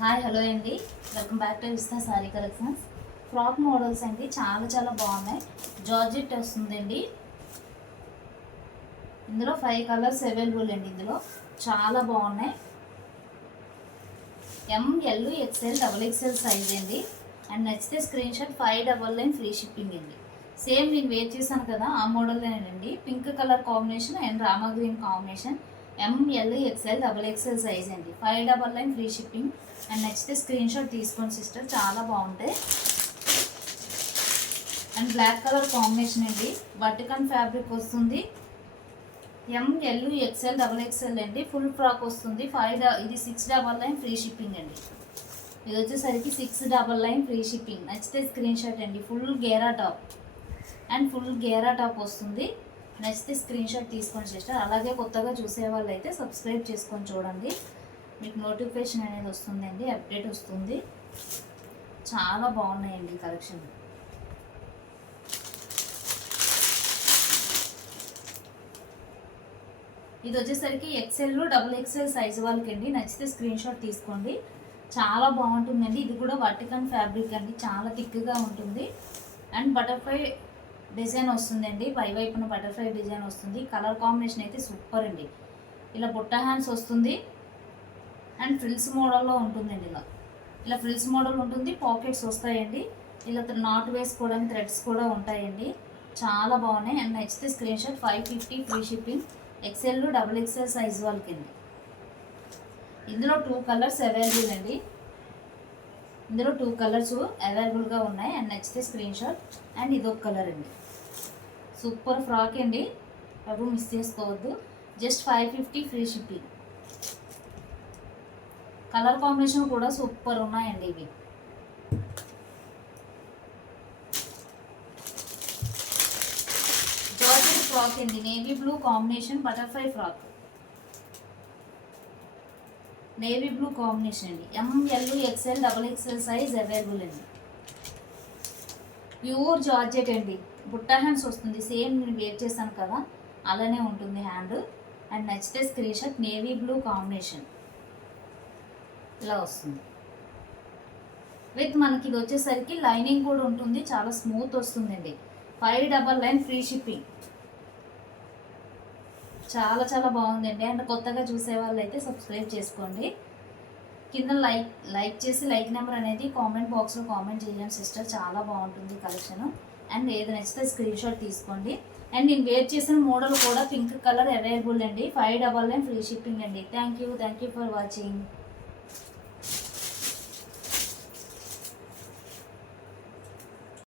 Hi hello అండి, welcome back to Vista sorry collections. Frock models అండి, చాలా బాగున్నాయి. జార్జెట్ వస్తుందండి. ఇందులో 5 కలర్స్ అవైలబుల్ అండి. ఇందులో చాలా బాగున్నాయి. ML XL XXL సైజ్ అండి. అండ్ నచ్చితే స్క్రీన్ షాట్ 599 ఫ్రీ షిప్పింగ్ అండి. సేమ్ నేను వేర్ చేశాను కదా ఆ మోడల్లోనేనండి. Pink colour combination and Rama green combination. ML XL XXL size అండి. 599 ఫ్రీ షిప్పింగ్. అండ్ నచ్చితే స్క్రీన్ షాట్ తీసుకోండి సిస్టర్, చాలా బాగుంటాయి. అండ్ బ్లాక్ కలర్ కాంబినేషన్ అండి. బటికన్ ఫ్యాబ్రిక్ వస్తుంది. ML XL XXL అండి. ఫుల్ ఫ్రాక్ వస్తుంది. ఇది 699 ఫ్రీ షిప్పింగ్ అండి. ఇది వచ్చేసరికి 699 ఫ్రీ షిప్పింగ్. నచ్చితే స్క్రీన్ షాట్ అండి. ఫుల్ గేరా టాప్ అండ్ ఫుల్ గేరా టాప్ వస్తుంది. నచ్చితే స్క్రీన్ షాట్ తీసుకోండి సిస్టర్. అలాగే కొత్తగా చూసే వాళ్ళు అయితే సబ్స్క్రైబ్ చేసుకొని చూడండి, మీకు నోటిఫికేషన్ అనేది వస్తుందండి, అప్డేట్ వస్తుంది. చాలా బాగున్నాయండి కలెక్షన్. ఇది వచ్చేసరికి XL XXL సైజ్ వాళ్ళకి అండి. నచ్చితే స్క్రీన్ షాట్ తీసుకోండి, చాలా బాగుంటుందండి. ఇది కూడా వర్టికన్ ఫ్యాబ్రిక్ అండి, చాలా థిక్గా ఉంటుంది. అండ్ బటర్ఫ్లై డిజైన్ వస్తుందండి, పై వైపున బటర్ఫ్లై డిజైన్ వస్తుంది. కలర్ కాంబినేషన్ అయితే సూపర్ అండి. ఇలా బుట్ట హ్యాండ్స్ వస్తుంది అండ్ ఫ్రిల్స్ మోడల్లో ఉంటుందండి. ఇలా ఫ్రిల్స్ మోడల్ ఉంటుంది, పాకెట్స్ వస్తాయండి. ఇలా నాట్ వేసుకోవడానికి థ్రెడ్స్ కూడా ఉంటాయండి. చాలా బాగున్నాయి. అండ్ నచ్చితే screen shot 550 free shipping. XL XXL size వాళ్ళకి అండి. ఇందులో 2 కలర్స్ అవైలబుల్ అండి. ఇందులో 2 కలర్స్ అవైలబుల్గా ఉన్నాయి. అండ్ నచ్చితే స్క్రీన్ షాట్. అండ్ ఇదొక కలర్ అండి. సూపర్ ఫ్రాక్ అండి, ఎవరు మిస్ చేసుకోవద్దు. Just 550 free shipping. Colour combination కూడా సూపర్ ఉన్నాయండి ఇవి. జార్జెట్ ఫ్రాక్ అండి, navy blue combination butterfly frock. Navy blue combination అండి. ML XL XXL size available అండి. ప్యూర్ జార్జెట్ అండి. బుట్ట హ్యాండ్స్ వస్తుంది, సేమ్ నేను వేర్ చేశాను కదా అలానే ఉంటుంది హ్యాండ్. అండ్ నచ్చితే screen shot. Navy blue combination ఇలా వస్తుంది. విత్ మనకి ఇది వచ్చేసరికి లైనింగ్ కూడా ఉంటుంది, చాలా స్మూత్ వస్తుందండి. 599 ఫ్రీ షిప్పింగ్. చాలా బాగుందండి. అండ్ కొత్తగా చూసే వాళ్ళు అయితే సబ్స్క్రైబ్ చేసుకోండి. కింద లైక్ చేసి లైక్ నెంబర్ అనేది కామెంట్ బాక్స్లో కామెంట్ చేయండి సిస్టర్, చాలా బాగుంటుంది కలెక్షన్. అండ్ ఏది నచ్చితే స్క్రీన్ షాట్ తీసుకోండి. అండ్ నేను వేర్ చేసిన మోడల్ కూడా పింక్ కలర్ అవైలబుల్ అండి. 599 ఫ్రీ షిప్పింగ్ అండి. Thank you for watching.